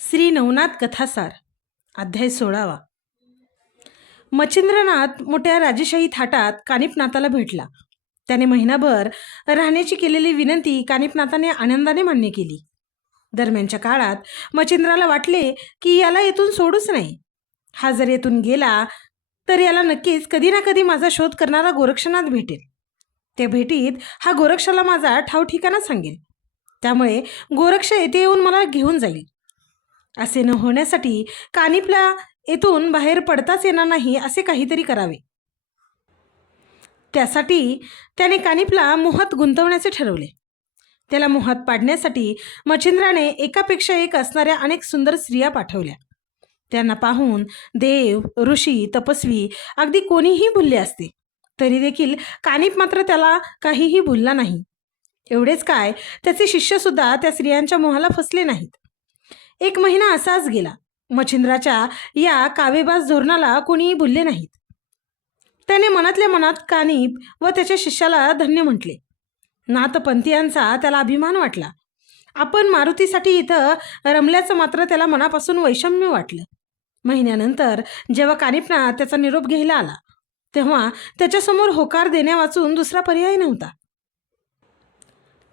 श्री नवनाथ कथासार अध्याय 16वा. मच्छिंद्रनाथ मोठ्या राजेशाही थाटात कानिफनाथाला भेटला. त्याने महिनाभर राहण्याची केलेली विनंती कानिफनाथाने आनंदाने मान्य केली. दरम्यानच्या काळात मच्छिंद्राला वाटले की याला येथून सोडूच नाही. हा जर येथून गेला तर याला नक्कीच कधी ना कधी माझा शोध करणारा गोरक्षनाथ भेटेल. त्या भेटीत हा गोरक्षाला माझा ठाव ठिकाणा सांगेल. त्यामुळे गोरक्ष येथे येऊन मला घेऊन जाईल. असे न होण्यासाठी कानिफला येथून बाहेर पडताच येणार नाही असे काहीतरी करावे. त्यासाठी त्याने कानिफला मोहात गुंतवण्याचे ठरवले. त्याला मोहात पाडण्यासाठी मच्छिंद्राने एकापेक्षा एक असणाऱ्या अनेक सुंदर स्त्रिया पाठवल्या. त्यांना पाहून देव, ऋषी, तपस्वी अगदी कोणीही भुलले असते. तरी देखील कानिफ मात्र त्याला काहीही भुलला नाही. एवढेच काय, त्याचे शिष्यसुद्धा त्या स्त्रियांच्या मोहाला फसले नाहीत. 1 महिना असाच गेला. मच्छिंद्राच्या या कावेबाज धोरणाला कोणीही भुलले नाहीत. त्याने मनातल्या मनात कानिफ व त्याच्या शिष्याला धन्य म्हटले. नाथपंथीयांचा त्याला अभिमान वाटला. आपण मारुतीसाठी इथं रमल्याचं मात्र त्याला मनापासून वैषम्य वाटलं. महिन्यानंतर जेव्हा कानिफनाथ त्याचा निरोप घ्यायला आला तेव्हा त्याच्यासमोर होकार देण्यावाचून दुसरा पर्याय नव्हता.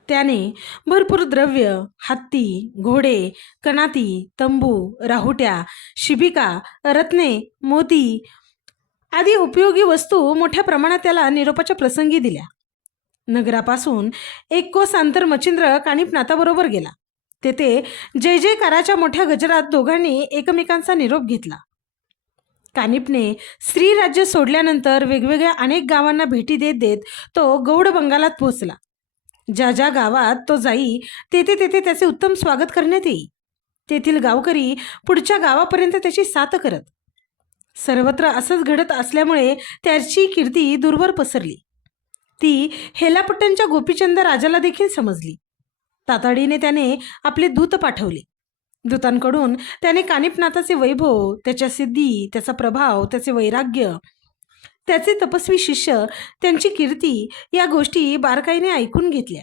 त्याने भरपूर द्रव्य, हत्ती, घोडे, कणाती, तंबू, राहुट्या, शिबिका, रत्ने, मोती आदी उपयोगी वस्तू मोठ्या प्रमाणात त्याला निरोपाच्या प्रसंगी दिल्या. नगरापासून 1 कोस अंतर मच्छिंद्र कानिफनाथाबरोबर गेला. तेथे जय जयकाराच्या मोठ्या गजरात दोघांनी एकमेकांचा निरोप घेतला. कानिफने स्त्री राज्य सोडल्यानंतर वेगवेगळ्या अनेक गावांना भेटी देत देत तो गौड बंगालात पोहोचला. ज्या ज्या गावात तो जाई तेथे तेथे त्याचे उत्तम स्वागत करण्यात येई. तेथील गावकरी पुढच्या गावापर्यंत त्याची साथ करत. सर्वत्र असंच घडत असल्यामुळे त्याची कीर्ती दूरवर पसरली. ती हेलापट्टणच्या गोपीचंद राजाला देखील समजली. तातडीने त्याने आपले दूत पाठवले. दूतांकडून त्याने कानिफनाथाचे वैभव, त्याच्या सिद्धी, त्याचा प्रभाव, त्याचे वैराग्य, त्याचे तपस्वी शिष्य, त्यांची कीर्ती या गोष्टी बारकाईने ऐकून घेतल्या.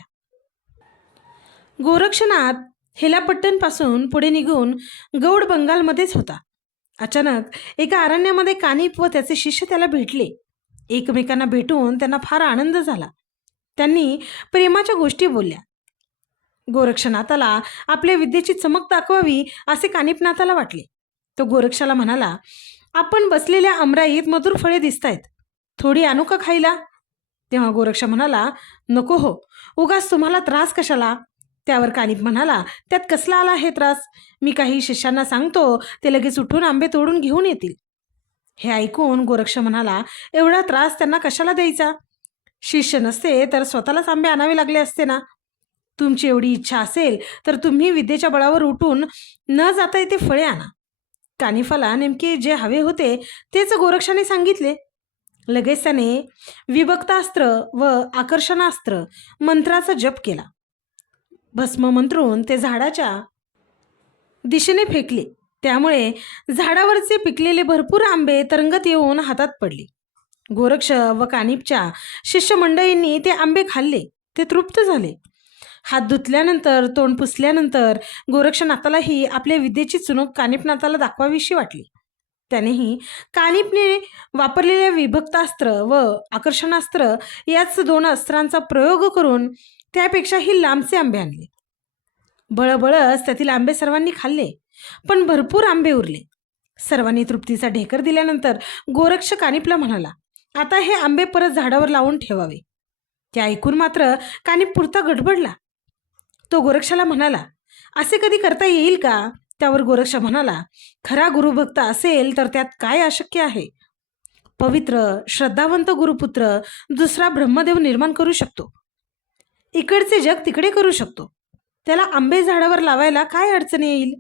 गोरक्षनाथ हेलापट्टणपासून पुढे निघून गौड बंगालमध्येच होता. अचानक एका अरण्यामध्ये कानिफ व त्याचे शिष्य त्याला भेटले. एकमेकांना भेटून त्यांना फार आनंद झाला. त्यांनी प्रेमाच्या गोष्टी बोलल्या. गोरक्षनाथाला आपल्या विद्येची चमक दाखवावी असे कानिफनाथाला वाटले. तो गोरक्षाला म्हणाला, आपण बसलेल्या आमराईत मधुर फळे दिसतायत, थोडी आणू का खायला? तेव्हा गोरक्ष म्हणाला, नको हो, उगाच तुम्हाला त्रास कशाला? त्यावर कानिफ म्हणाला, त्यात कसला आला हे त्रास? मी काही शिष्यांना सांगतो, ते लगेच उठून आंबे तोडून घेऊन येतील. हे ऐकून गोरक्ष म्हणाला, एवढा त्रास त्यांना कशाला द्यायचा? शिष्य नसते तर स्वतःलाच आंबे आणावे लागले असते ना. तुमची एवढी इच्छा असेल तर तुम्ही विद्येच्या बळावर उठून न जाता येते फळे आणा. कानिफाला नेमके जे हवे होते तेच गोरक्षाने सांगितले. लगेच त्याने विभक्तास्त्र व आकर्षणास्त्र मंत्राचा जप केला. भस्म मंत्रून ते झाडाच्या दिशेने फेकले. त्यामुळे झाडावरचे पिकलेले भरपूर आंबे तरंगत येऊन हातात पडले. गोरक्ष व कानिफच्या शिष्यमंडळींनी ते आंबे खाल्ले. ते तृप्त झाले. हात धुतल्यानंतर, तोंड पुसल्यानंतर गोरक्षनाथालाही आपल्या विद्येची चुणूक कानिफनाथाला दाखवावीशी वाटली. त्यानेही कानिफने वापरलेल्या विभक्तास्त्र व आकर्षणास्त्र याच 2 अस्त्रांचा प्रयोग करून त्यापेक्षाही लांबचे आंबे आणले. बळबळच त्यातील आंबे सर्वांनी खाल्ले, पण भरपूर आंबे उरले. सर्वांनी तृप्तीचा ढेकर दिल्यानंतर गोरक्ष कानिफला म्हणाला, आता हे आंबे परत झाडावर लावून ठेवावे. ते ऐकून मात्र कानिफ पुरता गडबडला. तो गोरक्षाला म्हणाला, असे कधी करता येईल का? त्यावर गोरक्ष म्हणाला, खरा गुरुभक्त असेल तर त्यात काय अशक्य आहे? पवित्र श्रद्धावंत गुरुपुत्र दुसरा ब्रह्मदेव निर्माण करू शकतो. इकडचे जग तिकडे करू शकतो. त्याला आंबे झाडावर लावायला काय अडचण येईल?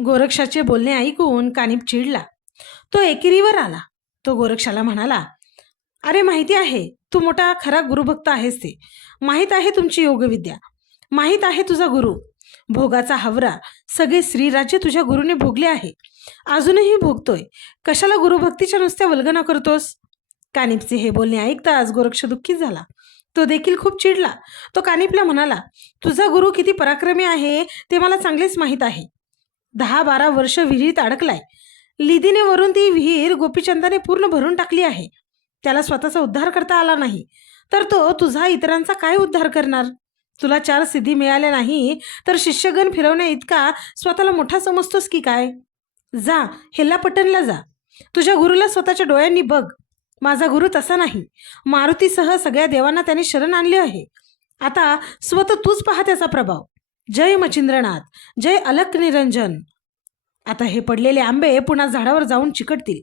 गोरक्षाचे बोलणे ऐकून कानिफ चिडला. तो एकेरीवर आला. तो गोरक्षाला म्हणाला, अरे माहिती आहे तू मोठा खरा गुरुभक्त आहेस. ते माहीत आहे तुमची योगविद्या, माहीत आहे तुझा गुरु. भोगाचा हावरा सगळे श्रीराज्य तुझ्या गुरुने भोगले आहे, अजूनही भोगतोय. कशाला गुरुभक्तीच्या नुसत्या वल्गना करतोस? कानिफचे हे बोलणे ऐकताच गोरक्ष दुःखी झाला. तो देखील खूप चिडला. तो कानिपला म्हणाला, तुझा गुरु किती पराक्रमी आहे ते मला चांगलेच माहीत आहे. 10-12 वर्ष विहिरीत अडकलाय. लिदीने वरून ती विहीर गोपीचंदाने पूर्ण भरून टाकली आहे. त्याला स्वतःचा उद्धार करता आला नाही, तर तो तुझा इतरांचा काय उद्धार करणार? तुला 4 सिद्धी मिळाल्या नाही तर शिष्यगण फिरवण्या इतका स्वतःला मोठा समजतोस की काय? जा, हेल्लापट्टणला जा. तुझ्या गुरुला स्वतःच्या डोळ्यांनी बघ. माझा गुरु तसा नाही. मारुतीसह सगळ्या देवांना त्याने शरण आणले आहे. आता स्वतः तूच पहा त्याचा प्रभाव. जय मच्छिंद्रनाथ, जय अलक निरंजन. आता हे पडलेले आंबे पुन्हा झाडावर जाऊन चिकटतील.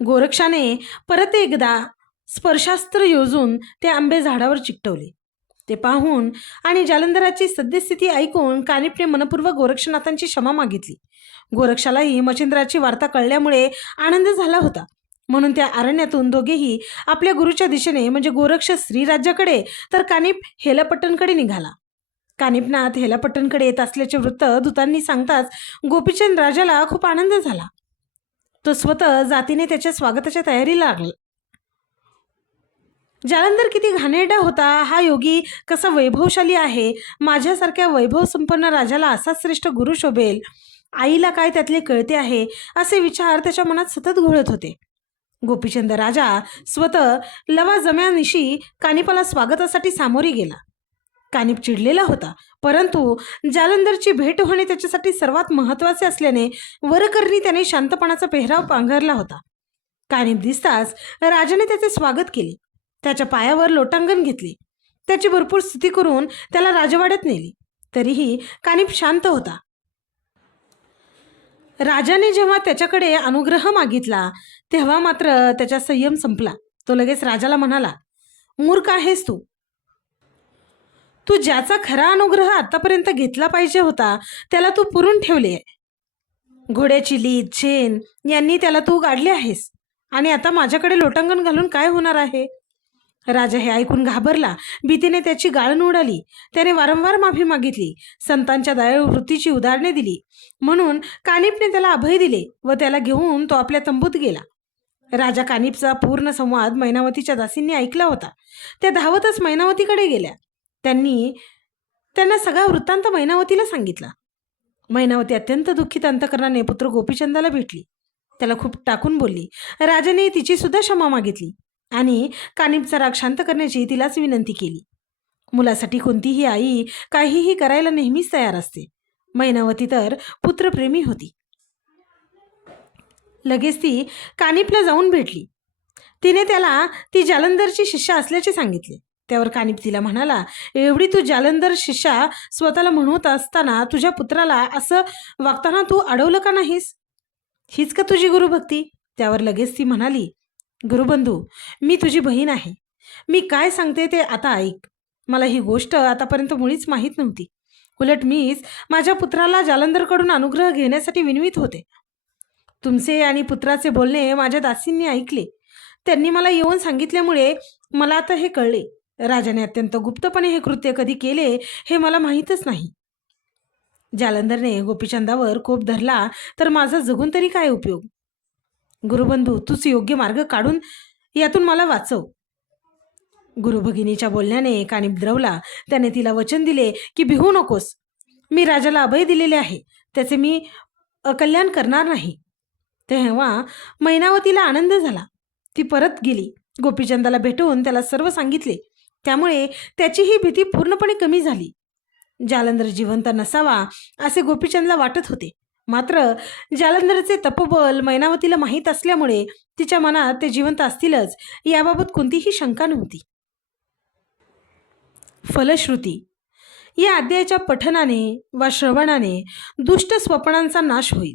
गोरक्षाने परत एकदा स्पर्शास्त्र योजून ते आंबे झाडावर चिकटवले. ते पाहून आणि जालंधराची सद्यस्थिती ऐकून कानिपने मनपूर्वक गोरक्षनाथांची क्षमा मागितली. गोरक्षालाही मच्छिंद्राची वार्ता कळल्यामुळे आनंद झाला होता. म्हणून त्या अरण्यातून दोघेही आपल्या गुरुच्या दिशेने म्हणजे गोरक्ष श्रीराज्याकडे तर कानिप हेलापट्टणकडे निघाला. कानिपनाथ हेलापट्टणकडे येत असल्याचे वृत्त दूतांनी सांगताच गोपीचंद राजाला खूप आनंद झाला. तो स्वतः जातीने त्याच्या स्वागताच्या तयारीला लागला. जालंधर किती घाणेरडा होता, हा योगी कसा वैभवशाली आहे, माझ्यासारख्या वैभव संपन्न राजाला असा श्रेष्ठ गुरु शोभेल, आईला काय त्यातले कळते आहे, असे विचार त्याच्या मनात सतत घोळत होते. गोपीचंद राजा स्वतः लवाजम्यानिशी कानिपाला स्वागतासाठी सामोरी गेला. कानिप चिडलेला होता, परंतु जालंधरची भेट होणे त्याच्यासाठी सर्वात महत्त्वाचे असल्याने वरकरणी त्याने शांतपणाचा पेहराव पांघरला होता. कानिप दिसताच राजाने त्याचे स्वागत केले. त्याच्या पायावर लोटांगण घेतले. त्याची भरपूर स्तुती करून त्याला राजवाड्यात नेली. तरीही कानिप शांत होता. राजाने जेव्हा त्याच्याकडे अनुग्रह मागितला तेव्हा मात्र त्याचा संयम संपला. तो लगेच राजाला म्हणाला, मूर्ख आहेस तू. तू ज्याचा खरा अनुग्रह आतापर्यंत घेतला पाहिजे होता त्याला तू पुरून ठेवले. घोड्याची लीद चेन यांनी त्याला तू गाडले आहेस आणि आता माझ्याकडे लोटांगण घालून काय होणार आहे? राजा हे ऐकून घाबरला. भीतीने त्याची गाळण उडाली. त्याने वारंवार माफी मागितली, संतांच्या दयाळू वृत्तीची उदाहरणे दिली. म्हणून कानिपने त्याला अभय दिले व त्याला घेऊन तो आपल्या तंबूत गेला. राजा कानिपचा पूर्ण संवाद मैनावतीच्या दासींनी ऐकला होता. त्या धावतच मैनावतीकडे गेल्या. त्यांना सगळा वृत्तांत मैनावतीला सांगितला. मैनावती अत्यंत दुःखित अंतकरणाने पुत्र गोपीचंदाला भेटली. त्याला खूप टाकून बोलली. राजाने तिची सुद्धा क्षमा मागितली आणि कानिपचा राग शांत करण्याची तिलाच विनंती केली. मुलासाठी कोणतीही आई काहीही करायला नेहमीच तयार असते. मैनावती तर पुत्रप्रेमी होती. लगेच ती कानिपला जाऊन भेटली. तिने त्याला ती जालंधरची शिष्या असल्याचे सांगितले. त्यावर कानिप तिला म्हणाला, एवढी तू जालंधर शिष्या स्वतःला म्हणत असताना तुझ्या पुत्राला असं वागताना तू अडवलं का नाहीस? हीच का तुझी गुरुभक्ती? त्यावर लगेच ती म्हणाली, गुरुबंधू, मी तुझी बहीण आहे. मी काय सांगते ते आता ऐक. मला ही गोष्ट आतापर्यंत मुळीच माहीत नव्हती. उलट मीच माझ्या पुत्राला जालंधरकडून अनुग्रह घेण्यासाठी विनवित होते. तुमचे आणि पुत्राचे बोलणे माझ्या दासींनी ऐकले. त्यांनी मला येऊन सांगितल्यामुळे मला आता हे कळले. राजाने अत्यंत गुप्तपणे हे कृत्य कधी केले हे मला माहीतच नाही. जालंधरने गोपीचंदावर कोप धरला तर माझा जगून तरी काय उपयोग? गुरुबंधू, तूच योग्य मार्ग काढून यातून मला वाचव. गुरुभगिनीच्या बोलण्याने कानिप द्रवला. त्याने तिला वचन दिले की भिवू नकोस. मी राजाला अभय दिलेले आहे, त्याचे मी अकल्याण करणार नाही. तेव्हा मैनावतीला आनंद झाला. ती परत गेली. गोपीचंदाला भेटून त्याला सर्व सांगितले. त्यामुळे त्याची ही भीती पूर्णपणे कमी झाली. जालंधर जिवंत नसावा असे गोपीचंदला वाटत होते. मात्र जालंधरचे तपोबल मैनावतीला माहीत असल्यामुळे तिच्या मनात ते जिवंत असतीलच याबाबत कोणतीही शंका नव्हती. फलश्रुती. या अध्यायाच्या पठनाने वा श्रवणाने दुष्ट स्वप्नांचा नाश होईल.